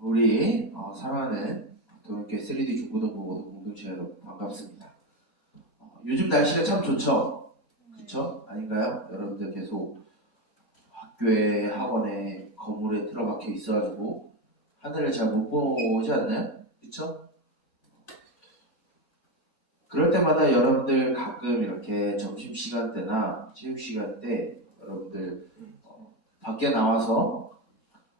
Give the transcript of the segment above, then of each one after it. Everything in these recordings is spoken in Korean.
우리 사랑하는 동역계 3D 중고등부 모든 공동체 여러분 반갑습니다. 요즘 날씨가 참 좋죠? 그렇죠? 아닌가요? 여러분들 계속 학교에 학원에 건물에 틀어박혀 있어가지고 하늘을 잘 못 보지 않나요? 그렇죠? 그럴 때마다 여러분들 가끔 이렇게 점심시간 때나 체육시간 때 여러분들 밖에 나와서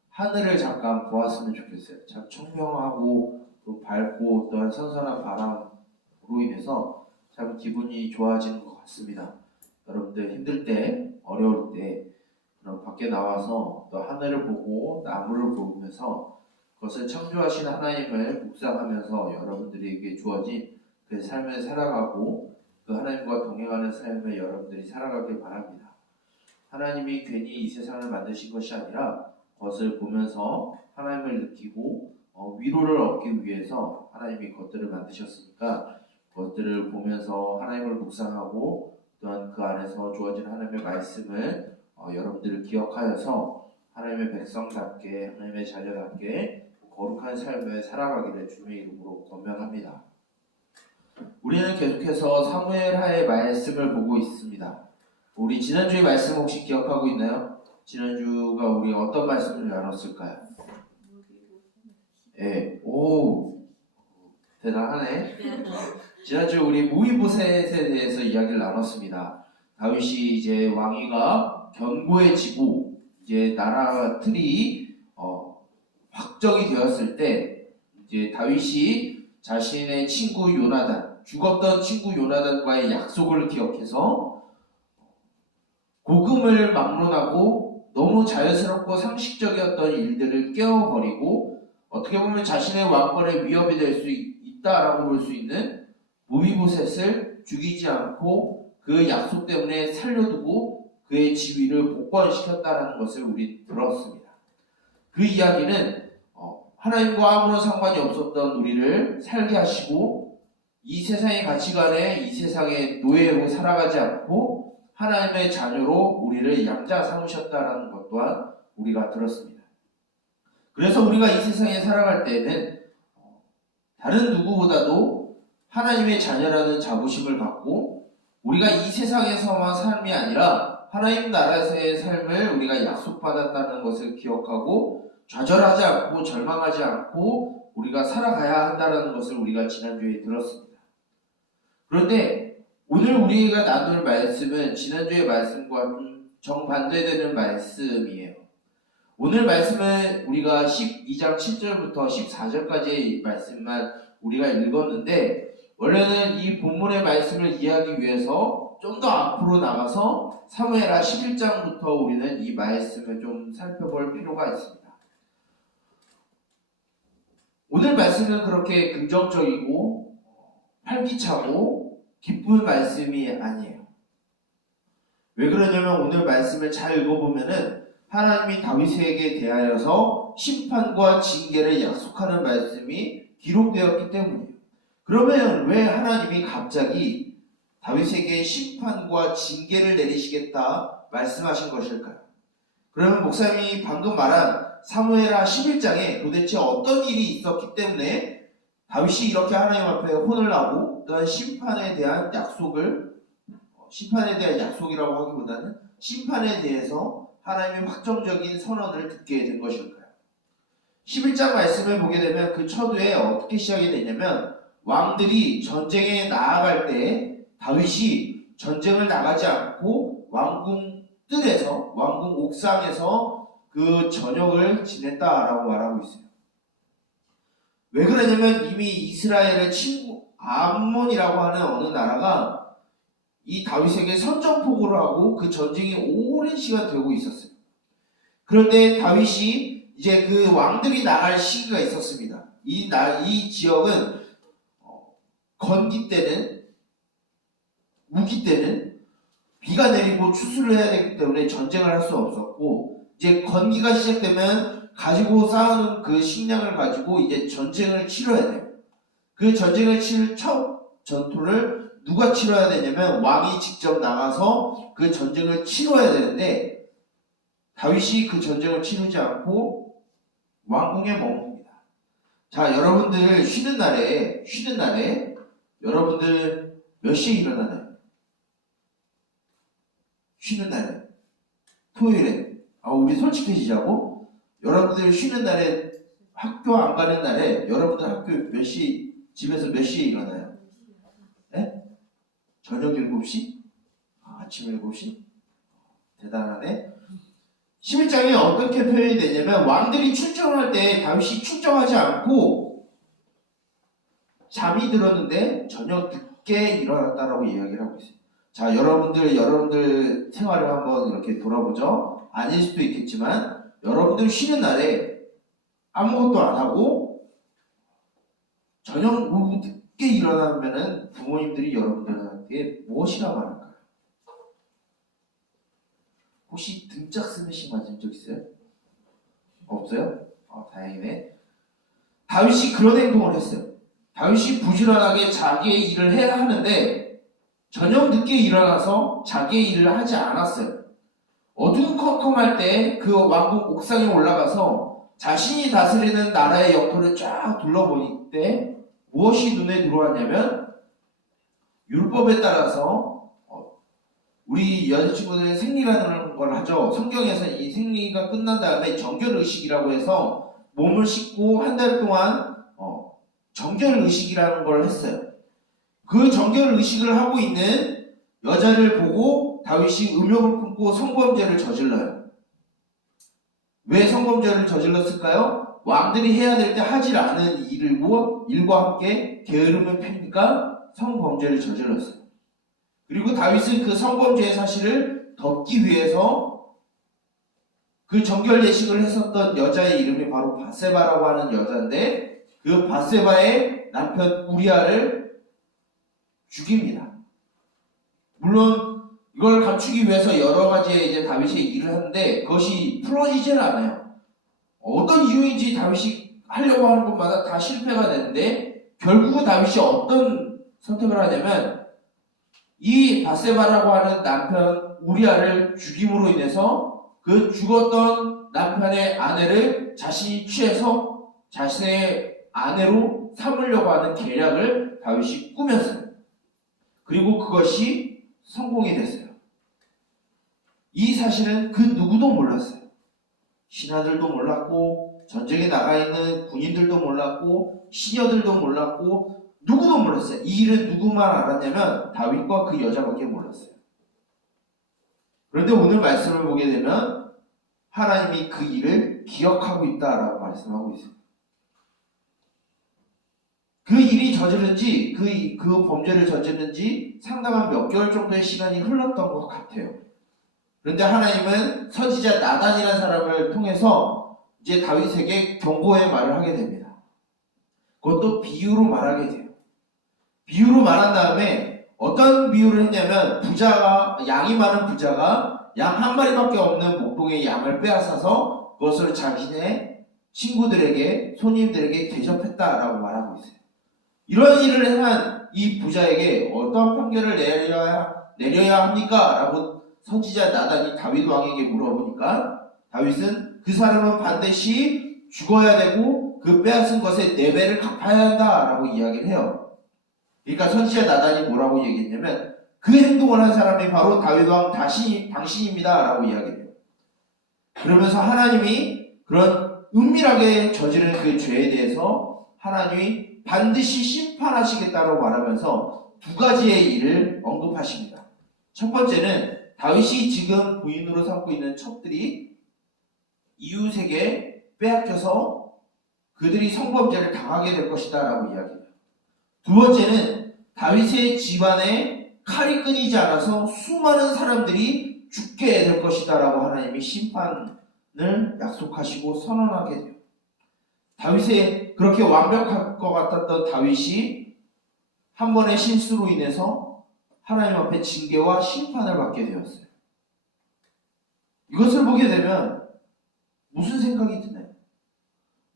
하늘을 잠깐 보았으면 좋겠어요. 참 청명하고 또 밝고 또한 선선한 바람으로 인해서 참 기분이 좋아지는 것 같습니다. 여러분들 힘들 때, 어려울 때 그럼 밖에 나와서 또 하늘을 보고 나무를 보면서 그것을 창조하신 하나님을 묵상하면서 여러분들에게 주어진 그 삶을 살아가고 그 하나님과 동행하는 삶을 여러분들이 살아가길 바랍니다. 하나님이 괜히 이 세상을 만드신 것이 아니라 것을 보면서 하나님을 느끼고 위로를 얻기 위해서 하나님이 것들을 만드셨으니까 그것들을 보면서 하나님을 묵상하고 또한 그 안에서 주어진 하나님의 말씀을 여러분들을 기억하여서 하나님의 백성답게 하나님의 자녀답게 거룩한 삶을 살아가기를 주님의 이름으로 권면합니다. 우리는 계속해서 사무엘하의 말씀을 보고 있습니다. 우리 지난주의 말씀 혹시 기억하고 있나요? 지난주가 우리 어떤 말씀을 나눴을까요? 예, 오, 대단하네. 지난주 우리 무비보셋에 대해서 이야기를 나눴습니다. 다윗이 이제 왕위가 견고해지고 이제 나라 틀이 확정이 되었을 때 이제 다윗이 자신의 친구 요나단, 죽었던 친구 요나단과의 약속을 기억해서 복음을 막론하고 너무 자연스럽고 상식적이었던 일들을 깨워버리고 어떻게 보면 자신의 왕권에 위협이 될 수 있다라고 볼 수 있는 무비보셋을 죽이지 않고 그 약속 때문에 살려두고 그의 지위를 복권시켰다라는 것을 우리 들었습니다. 그 이야기는 하나님과 아무런 상관이 없었던 우리를 살게 하시고 이 세상의 가치관에 이 세상의 노예로 살아가지 않고 하나님의 자녀로 우리를 양자 삼으셨다라는 것 또한 우리가 들었습니다. 그래서 우리가 이 세상에 살아갈 때에는 다른 누구보다도 하나님의 자녀라는 자부심을 갖고 우리가 이 세상에서만 삶이 아니라 하나님 나라에서의 삶을 우리가 약속받았다는 것을 기억하고 좌절하지 않고 절망하지 않고 우리가 살아가야 한다는 것을 우리가 지난주에 들었습니다. 그런데 오늘 우리가 나눌 말씀은 지난주의 말씀과 좀 정반대되는 말씀이에요. 오늘 말씀은 우리가 12장 7절부터 14절까지의 말씀만 우리가 읽었는데 원래는 이 본문의 말씀을 이해하기 위해서 좀 더 앞으로 나가서 사무엘하 11장부터 우리는 이 말씀을 좀 살펴볼 필요가 있습니다. 오늘 말씀은 그렇게 긍정적이고 활기차고 기쁜 말씀이 아니에요. 왜 그러냐면 오늘 말씀을 잘 읽어보면은 하나님이 다윗에게 대하여서 심판과 징계를 약속하는 말씀이 기록되었기 때문이에요. 그러면 왜 하나님이 갑자기 다윗에게 심판과 징계를 내리시겠다 말씀하신 것일까요? 그러면 목사님이 방금 말한 사무엘하 11장에 도대체 어떤 일이 있었기 때문에 다윗이 이렇게 하나님 앞에 혼을 나고 또한 심판에 대한 약속이라고 하기보다는 심판에 대해서 하나님의 확정적인 선언을 듣게 된 것일까요? 11장 말씀을 보게 되면 그 초두에 어떻게 시작이 되냐면 왕들이 전쟁에 나아갈 때 다윗이 전쟁을 나가지 않고 왕궁 뜰에서 왕궁 옥상에서 그 저녁을 지냈다라고 말하고 있어요. 왜 그러냐면 이미 이스라엘의 친구 암몬이라고 하는 어느 나라가 이 다윗에게 선전포고를 하고 그 전쟁이 오랜 시간 되고 있었어요. 그런데 다윗이 이제 그 왕들이 나갈 시기가 있었습니다. 이 지역은 건기 때는 우기 때는 비가 내리고 추수를 해야 되기 때문에 전쟁을 할 수 없었고 이제 건기가 시작되면 가지고 쌓아놓은 그 식량을 가지고 이제 전쟁을 치러야 돼요. 그 전쟁을 치를 첫 전투를 누가 치러야 되냐면 왕이 직접 나가서 그 전쟁을 치러야 되는데 다윗이 그 전쟁을 치르지 않고 왕궁에 머뭅니다. 자, 여러분들 쉬는 날에 여러분들 몇 시에 일어나나요? 쉬는 날에 토요일에 우리 솔직해지자고. 여러분들 쉬는 날에 학교 안 가는 날에 여러분들 학교 몇 시, 집에서 몇 시에 일어나요? 네? 저녁 7시? 아침 7시? 대단하네. 11장에 어떻게 표현이 되냐면 왕들이 출정할 때 다윗이 출정하지 않고 잠이 들었는데 저녁 늦게 일어났다라고 이야기를 하고 있어요. 자, 여러분들 생활을 한번 이렇게 돌아보죠. 아닐 수도 있겠지만 여러분들 쉬는 날에 아무것도 안 하고 저녁 늦게 일어나면은 부모님들이 여러분들한테 무엇이라 말할까요? 혹시 등짝 스매싱 맞은 적 있어요? 없어요? 다행이네. 다윗이 그런 행동을 했어요. 다윗이 부지런하게 자기의 일을 해야 하는데 저녁 늦게 일어나서 자기의 일을 하지 않았어요. 어두컴컴할 때 그 왕궁 옥상에 올라가서 자신이 다스리는 나라의 영토를 쫙 둘러보니 때 무엇이 눈에 들어왔냐면 율법에 따라서 우리 여자친구들은 생리라는 걸 하죠. 성경에서 이 생리가 끝난 다음에 정결의식이라고 해서 몸을 씻고 한 달 동안 정결의식이라는 걸 했어요. 그 정결의식을 하고 있는 여자를 보고 다윗이 음욕을 품고 성범죄를 저질러요. 왜 성범죄를 저질렀을까요? 왕들이 해야 될 때 하질 않은 일과 함께 게으름을 피우니까 성범죄를 저질렀어요. 그리고 다윗은 그 성범죄의 사실을 덮기 위해서 그 정결 예식을 했었던 여자의 이름이 바로 밧세바라고 하는 여자인데 그 밧세바의 남편 우리아를 죽입니다. 물론 이걸 감추기 위해서 여러 가지의 이제 다윗이 일을 하는데 그것이 풀어지질 않아요. 어떤 이유인지 다윗이 하려고 하는 것마다 다 실패가 되는데 결국은 다윗이 어떤 선택을 하냐면 이 밧세바라고 하는 남편 우리아를 죽임으로 인해서 그 죽었던 남편의 아내를 자신이 취해서 자신의 아내로 삼으려고 하는 계략을 다윗이 꾸몄어요. 그리고 그것이 성공이 됐어요. 이 사실은 그 누구도 몰랐어요. 신하들도 몰랐고 전쟁에 나가 있는 군인들도 몰랐고 시녀들도 몰랐고 누구도 몰랐어요. 이 일은 누구만 알았냐면 다윗과 그 여자밖에 몰랐어요. 그런데 오늘 말씀을 보게 되면 하나님이 그 일을 기억하고 있다라고 말씀하고 있습니다. 그 일이 저지른지 그 범죄를 저지른지 상당한 몇 개월 정도의 시간이 흘렀던 것 같아요. 그런데 하나님은 선지자 나단이라는 사람을 통해서 이제 다윗에게 경고의 말을 하게 됩니다. 그것도 비유로 말하게 돼요. 비유로 말한 다음에 어떤 비유를 했냐면 양이 많은 부자가 양 한 마리밖에 없는 목동의 양을 빼앗아서 그것을 자신의 친구들에게 손님들에게 대접했다라고 말하고 있어요. 이런 일을 행한 이 부자에게 어떤 판결을 내려야 합니까? 라고 선지자 나단이 다윗 왕에게 물어보니까 다윗은 그 사람은 반드시 죽어야 되고 그 빼앗은 것의 4배를 갚아야 한다라고 이야기를 해요. 그러니까 선지자 나단이 뭐라고 얘기했냐면 그 행동을 한 사람이 바로 다윗 왕 당신입니다 라고 이야기해요. 그러면서 하나님이 그런 은밀하게 저지른 그 죄에 대해서 하나님이 반드시 심판하시겠다고 말하면서 2가지의 일을 언급하십니다. 첫 번째는 다윗이 지금 부인으로 삼고 있는 첩들이 이웃에게 빼앗겨서 그들이 성범죄를 당하게 될 것이다 라고 이야기해요. 두 번째는 다윗의 집안에 칼이 끊이지 않아서 수많은 사람들이 죽게 될 것이다 라고 하나님이 심판을 약속하시고 선언하게 돼요. 다윗의 그렇게 완벽할 것 같았던 다윗이 한 번의 실수로 인해서 하나님 앞에 징계와 심판을 받게 되었어요. 이것을 보게 되면 무슨 생각이 드나요?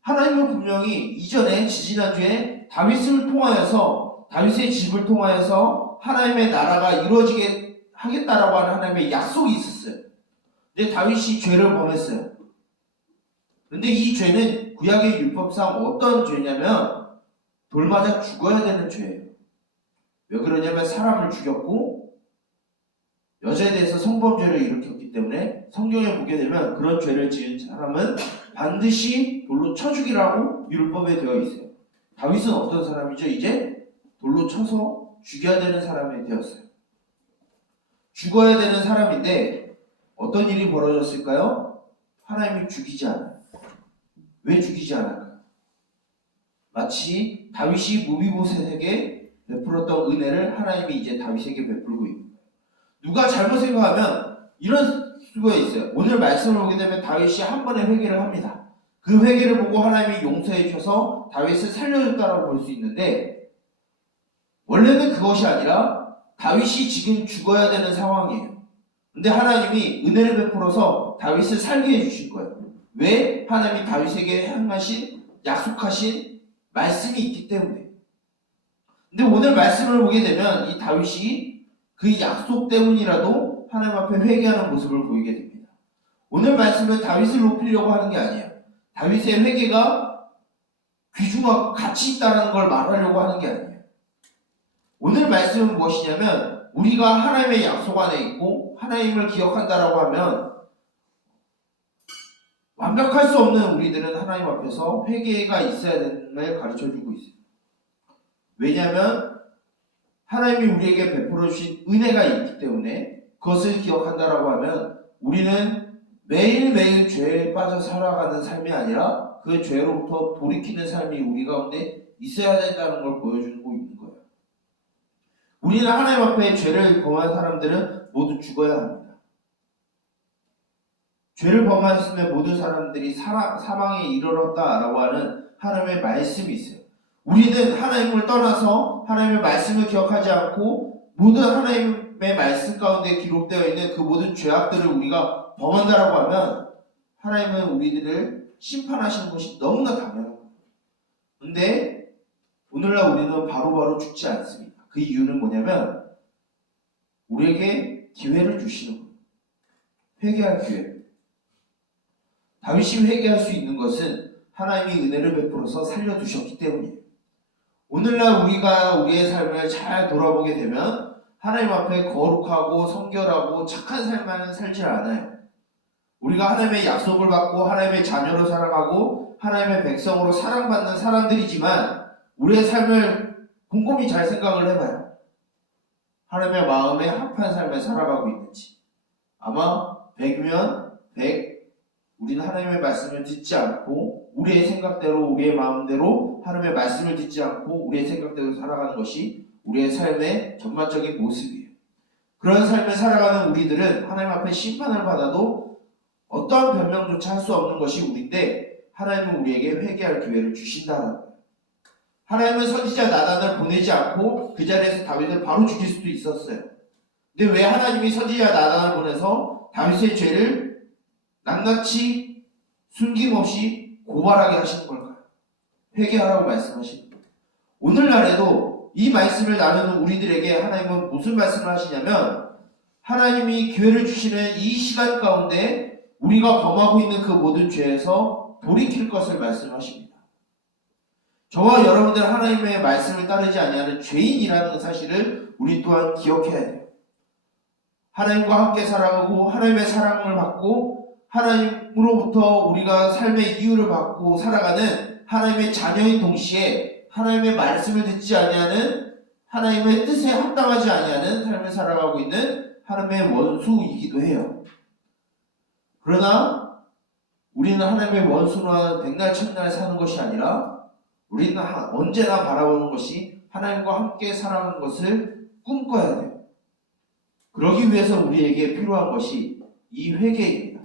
하나님은 분명히 이전에 지지난주에 다윗의 집을 통하여서 하나님의 나라가 이루어지게 하겠다라고 하는 하나님의 약속이 있었어요. 근데 다윗이 죄를 범했어요. 근데 이 죄는 구약의 율법상 어떤 죄냐면 돌맞아 죽어야 되는 죄예요. 왜 그러냐면 사람을 죽였고 여자에 대해서 성범죄를 일으켰기 때문에 성경에 보게 되면 그런 죄를 지은 사람은 반드시 돌로 쳐 죽이라고 율법에 되어 있어요. 다윗은 어떤 사람이죠? 이제 돌로 쳐서 죽여야 되는 사람이 되었어요. 죽어야 되는 사람인데 어떤 일이 벌어졌을까요? 하나님이 죽이지 않아요. 왜 죽이지 않을까요? 마치 다윗이 무비보셋에게 베풀었던 은혜를 하나님이 이제 다윗에게 베풀고 있는 거예요. 누가 잘못 생각하면 이런 수가 있어요. 오늘 말씀을 보게 되면 다윗이 한 번의 회개를 합니다. 그 회개를 보고 하나님이 용서해 주셔서 다윗을 살려줬다라고 볼 수 있는데 원래는 그것이 아니라 다윗이 지금 죽어야 되는 상황이에요. 근데 하나님이 은혜를 베풀어서 다윗을 살게 해주신 거예요. 왜? 하나님이 다윗에게 향하신 약속하신 말씀이 있기 때문에. 근데 오늘 말씀을 보게 되면 이 다윗이 그 약속 때문이라도 하나님 앞에 회개하는 모습을 보이게 됩니다. 오늘 말씀은 다윗을 높이려고 하는 게 아니에요. 다윗의 회개가 귀중하고 가치 있다는 걸 말하려고 하는 게 아니에요. 오늘 말씀은 무엇이냐면 우리가 하나님의 약속 안에 있고 하나님을 기억한다라고 하면 완벽할 수 없는 우리들은 하나님 앞에서 회개가 있어야 되는 가르쳐주고 있어요. 왜냐하면 하나님이 우리에게 베풀어 주신 은혜가 있기 때문에 그것을 기억한다라고 하면 우리는 매일매일 죄에 빠져 살아가는 삶이 아니라 그 죄로부터 돌이키는 삶이 우리 가운데 있어야 된다는 걸 보여주고 있는 거예요. 우리는 하나님 앞에 죄를 범한 사람들은 모두 죽어야 합니다. 죄를 범하였으면 모든 사람들이 사망에 이르렀다라고 하는 하나님의 말씀이 있어요. 우리는 하나님을 떠나서 하나님의 말씀을 기억하지 않고 모든 하나님의 말씀 가운데 기록되어 있는 그 모든 죄악들을 우리가 범한다라고 하면 하나님은 우리들을 심판하시는 것이 너무나 당연한 거예요. 근데 오늘날 우리는 바로바로 죽지 않습니다. 그 이유는 뭐냐면 우리에게 기회를 주시는 거예요. 회개할 기회. 다윗이 회개할 수 있는 것은 하나님이 은혜를 베풀어서 살려두셨기 때문이에요. 오늘날 우리가 우리의 삶을 잘 돌아보게 되면 하나님 앞에 거룩하고 성결하고 착한 삶만은 살지 않아요. 우리가 하나님의 약속을 받고 하나님의 자녀로 살아가고 하나님의 백성으로 사랑받는 사람들이지만 우리의 삶을 곰곰이 잘 생각을 해봐요. 하나님의 마음에 합한 삶을 살아가고 있는지. 아마 100이면 100 우리는 하나님의 말씀을 듣지 않고 우리의 생각대로 우리의 마음대로 하나님의 말씀을 듣지 않고 우리의 생각대로 살아가는 것이 우리의 삶의 전반적인 모습이에요. 그런 삶을 살아가는 우리들은 하나님 앞에 심판을 받아도 어떠한 변명조차 할 수 없는 것이 우리인데 하나님은 우리에게 회개할 기회를 주신다는 거예요. 하나님은 선지자 나단을 보내지 않고 그 자리에서 다윗을 바로 죽일 수도 있었어요. 근데 왜 하나님이 선지자 나단을 보내서 다윗의 죄를 낱낱이 숨김없이 고발하게 하시는 걸까요? 회개하라고 말씀하시는 거예요. 오늘날에도 이 말씀을 나누는 우리들에게 하나님은 무슨 말씀을 하시냐면 하나님이 기회를 주시는 이 시간 가운데 우리가 범하고 있는 그 모든 죄에서 돌이킬 것을 말씀하십니다. 저와 여러분들 하나님의 말씀을 따르지 아니하는 죄인이라는 사실을 우리 또한 기억해야 돼요. 하나님과 함께 살아가고 하나님의 사랑을 받고 하나님으로부터 우리가 삶의 이유를 받고 살아가는 하나님의 자녀인 동시에 하나님의 말씀을 듣지 아니하는 하나님의 뜻에 합당하지 아니하는 삶을 살아가고 있는 하나님의 원수이기도 해요. 그러나 우리는 하나님의 원수나 백날 천날 사는 것이 아니라 우리는 언제나 바라보는 것이 하나님과 함께 살아가는 것을 꿈꿔야 돼요. 그러기 위해서 우리에게 필요한 것이 이 회개입니다.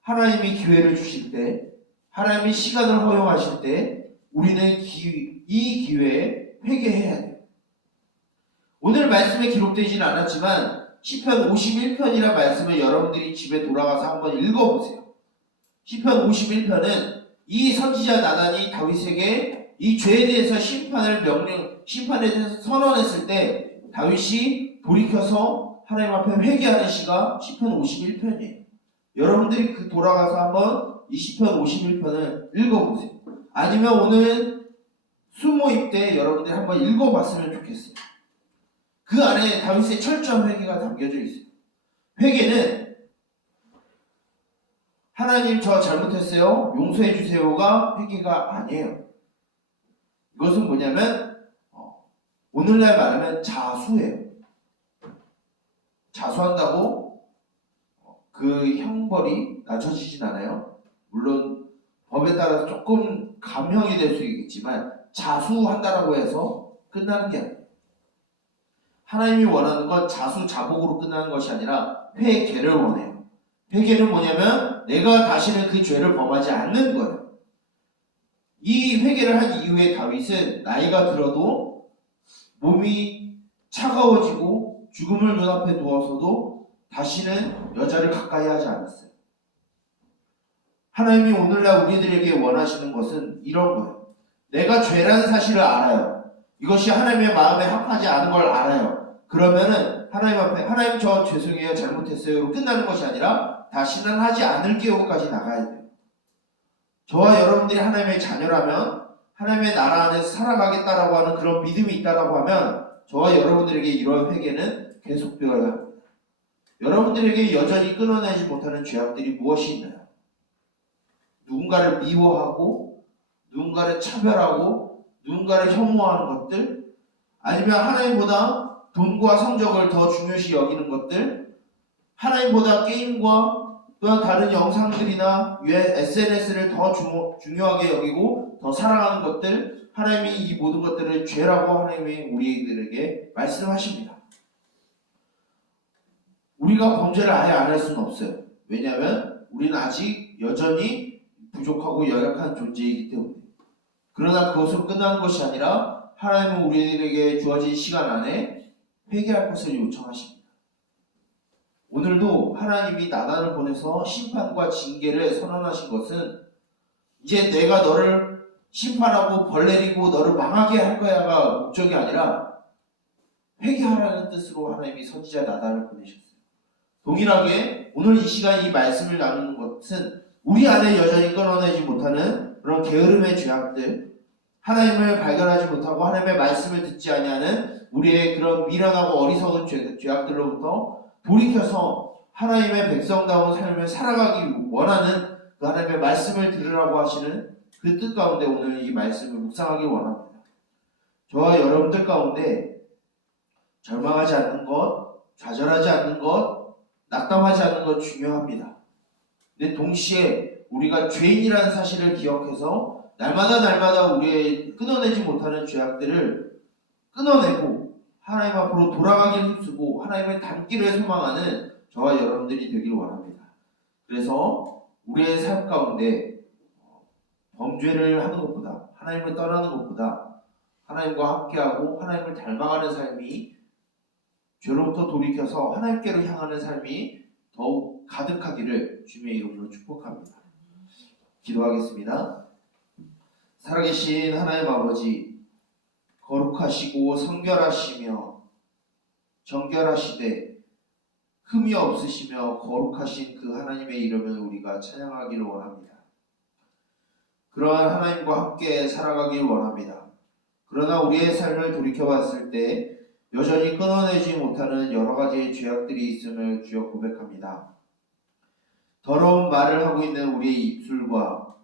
하나님이 기회를 주실 때, 하나님이 시간을 허용하실 때 우리는 이 기회에 회개해야 돼요. 오늘 말씀에 기록되지는 않았지만 시편 51편이라는 말씀을 여러분들이 집에 돌아가서 한번 읽어보세요. 시편 51편은 이 선지자 나단이 다윗에게 이 죄에 대해서 심판에 대해서 선언했을 때 다윗이 돌이켜서 하나님 앞에 회개하는 시가 시편 51편이에요. 여러분들이 돌아가서 한번 20편, 51편을 읽어보세요. 아니면 오늘 순모임 때 여러분들이 한번 읽어봤으면 좋겠어요. 그 안에 다윗의 철저한 회개가 담겨져 있어요. 회개는 하나님 저 잘못했어요, 용서해 주세요가 회개가 아니에요. 이것은 뭐냐면 오늘날 말하면 자수예요. 자수한다고 그 형벌이 낮춰지진 않아요. 물론 법에 따라서 조금 감형이 될 수 있겠지만 자수한다라고 해서 끝나는 게 아니에요. 하나님이 원하는 건 자수 자복으로 끝나는 것이 아니라 회개를 원해요. 회개는 뭐냐면 내가 다시는 그 죄를 범하지 않는 거예요. 이 회개를 한 이후에 다윗은 나이가 들어도 몸이 차가워지고 죽음을 눈앞에 두어서도 다시는 여자를 가까이 하지 않았어요. 하나님이 오늘날 우리들에게 원하시는 것은 이런 거예요. 내가 죄라는 사실을 알아요. 이것이 하나님의 마음에 합하지 않은 걸 알아요. 그러면은 하나님 앞에 하나님 저 죄송해요, 잘못했어요로 끝나는 것이 아니라 다시는 하지 않을게요까지 나가야 돼요. 저와 여러분들이 하나님의 자녀라면 하나님의 나라 안에서 살아가겠다라고 하는 그런 믿음이 있다라고 하면 저와 여러분들에게 이러한 회개는 계속되어야 합니다. 여러분들에게 여전히 끊어내지 못하는 죄악들이 무엇이 있나요? 누군가를 미워하고 누군가를 차별하고 누군가를 혐오하는 것들, 아니면 하나님보다 돈과 성적을 더 중요시 여기는 것들, 하나님보다 게임과 또한 다른 영상들이나 SNS를 더 중요하게 여기고 더 사랑하는 것들, 하나님이 이 모든 것들을 죄라고 하나님이 우리들에게 말씀하십니다. 우리가 범죄를 아예 안 할 수는 없어요. 왜냐하면 우리는 아직 여전히 부족하고 연약한 존재이기 때문에. 그러나 그것으로 끝나는 것이 아니라 하나님은 우리들에게 주어진 시간 안에 회개할 것을 요청하십니다. 오늘도 하나님이 나단을 보내서 심판과 징계를 선언하신 것은 이제 내가 너를 심판하고 벌 내리고 너를 망하게 할 거야가 목적이 아니라 회개하라는 뜻으로 하나님이 선지자 나단을 보내셨어요. 동일하게 오늘 이 시간 이 말씀을 나누는 것은 우리 안에 여전히 끊어내지 못하는 그런 게으름의 죄악들, 하나님을 발견하지 못하고 하나님의 말씀을 듣지 아니하는 우리의 그런 미련하고 어리석은 죄악들로부터 돌이켜서 하나님의 백성다운 삶을 살아가기 원하는 그 하나님의 말씀을 들으라고 하시는 그 뜻 가운데 오늘 이 말씀을 묵상하기 원합니다. 저와 여러분들 가운데 절망하지 않는 것, 좌절하지 않는 것, 낙담하지 않는 것 중요합니다. 근데 동시에 우리가 죄인이라는 사실을 기억해서 날마다 우리의 끊어내지 못하는 죄악들을 끊어내고 하나님 앞으로 돌아가기를 힘쓰고 하나님을 닮기를 소망하는 저와 여러분들이 되길 원합니다. 그래서 우리의 삶 가운데 범죄를 하는 것보다, 하나님을 떠나는 것보다 하나님과 함께하고 하나님을 닮아가는 삶이, 죄로부터 돌이켜서 하나님께로 향하는 삶이 더욱 가득하기를 주님의 이름으로 축복합니다. 기도하겠습니다. 살아계신 하나님 아버지, 거룩하시고 성결하시며 정결하시되 흠이 없으시며 거룩하신 그 하나님의 이름을 우리가 찬양하기를 원합니다. 그러한 하나님과 함께 살아가길 원합니다. 그러나 우리의 삶을 돌이켜봤을 때 여전히 끊어내지 못하는 여러 가지의 죄악들이 있음을 주여 고백합니다. 더러운 말을 하고 있는 우리의 입술과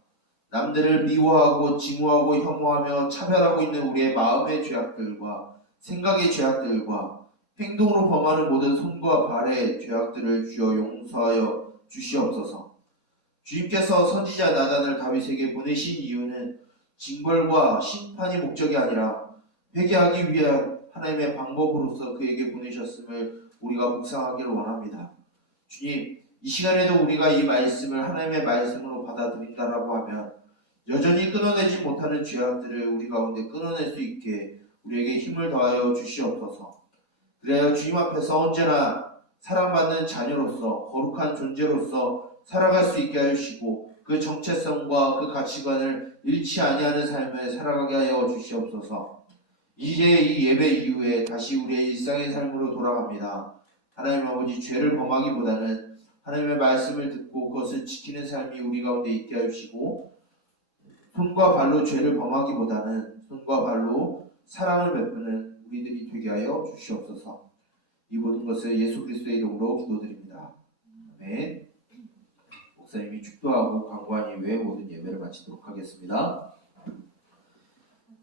남들을 미워하고 증오하고 혐오하며 차별하고 있는 우리의 마음의 죄악들과 생각의 죄악들과 행동으로 범하는 모든 손과 발의 죄악들을 주여 용서하여 주시옵소서. 주님께서 선지자 나단을 다윗에게 보내신 이유는 징벌과 심판이 목적이 아니라 회개하기 위한 하나님의 방법으로서 그에게 보내셨음을 우리가 묵상하기를 원합니다. 주님, 이 시간에도 우리가 이 말씀을 하나님의 말씀으로 받아들인다라고 하면 여전히 끊어내지 못하는 죄악들을 우리 가운데 끊어낼 수 있게 우리에게 힘을 더하여 주시옵소서. 그래야 주님 앞에서 언제나 사랑받는 자녀로서 거룩한 존재로서 살아갈 수 있게 하시고 그 정체성과 그 가치관을 잃지 아니하는 삶을 살아가게 하여 주시옵소서. 이제 이 예배 이후에 다시 우리의 일상의 삶으로 돌아갑니다. 하나님 아버지, 죄를 범하기보다는 하나님의 말씀을 듣고 그것을 지키는 삶이 우리 가운데 있게 해주시고 손과 발로 죄를 범하기보다는 손과 발로 사랑을 베푸는 우리들이 되게 하여 주시옵소서. 이 모든 것을 예수 그리스도의 이름으로 기도드립니다. 아멘. 목사님이 축도하고 강구한 이후에 모든 예배를 마치도록 하겠습니다.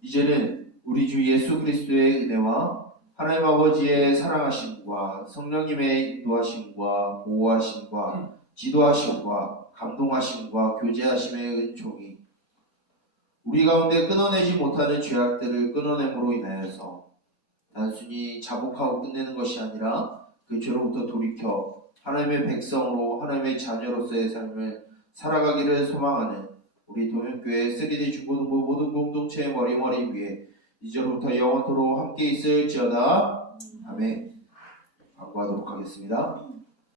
이제는 우리 주 예수 그리스도의 은혜와 하나님 아버지의 사랑하심과 성령님의 인도하심과 보호하심과 지도하심과 감동하심과 교제하심의 은총이 우리 가운데 끊어내지 못하는 죄악들을 끊어냄으로 인하여서 단순히 자복하고 끝내는 것이 아니라 그 죄로부터 돌이켜 하나님의 백성으로 하나님의 자녀로서의 삶을 살아가기를 소망하는 우리 동현교회 3D 중고등부 모든 공동체의 머리머리 위에 이제로부터 영원토록 함께 있을지어다. 아멘. 강구하도록 하겠습니다.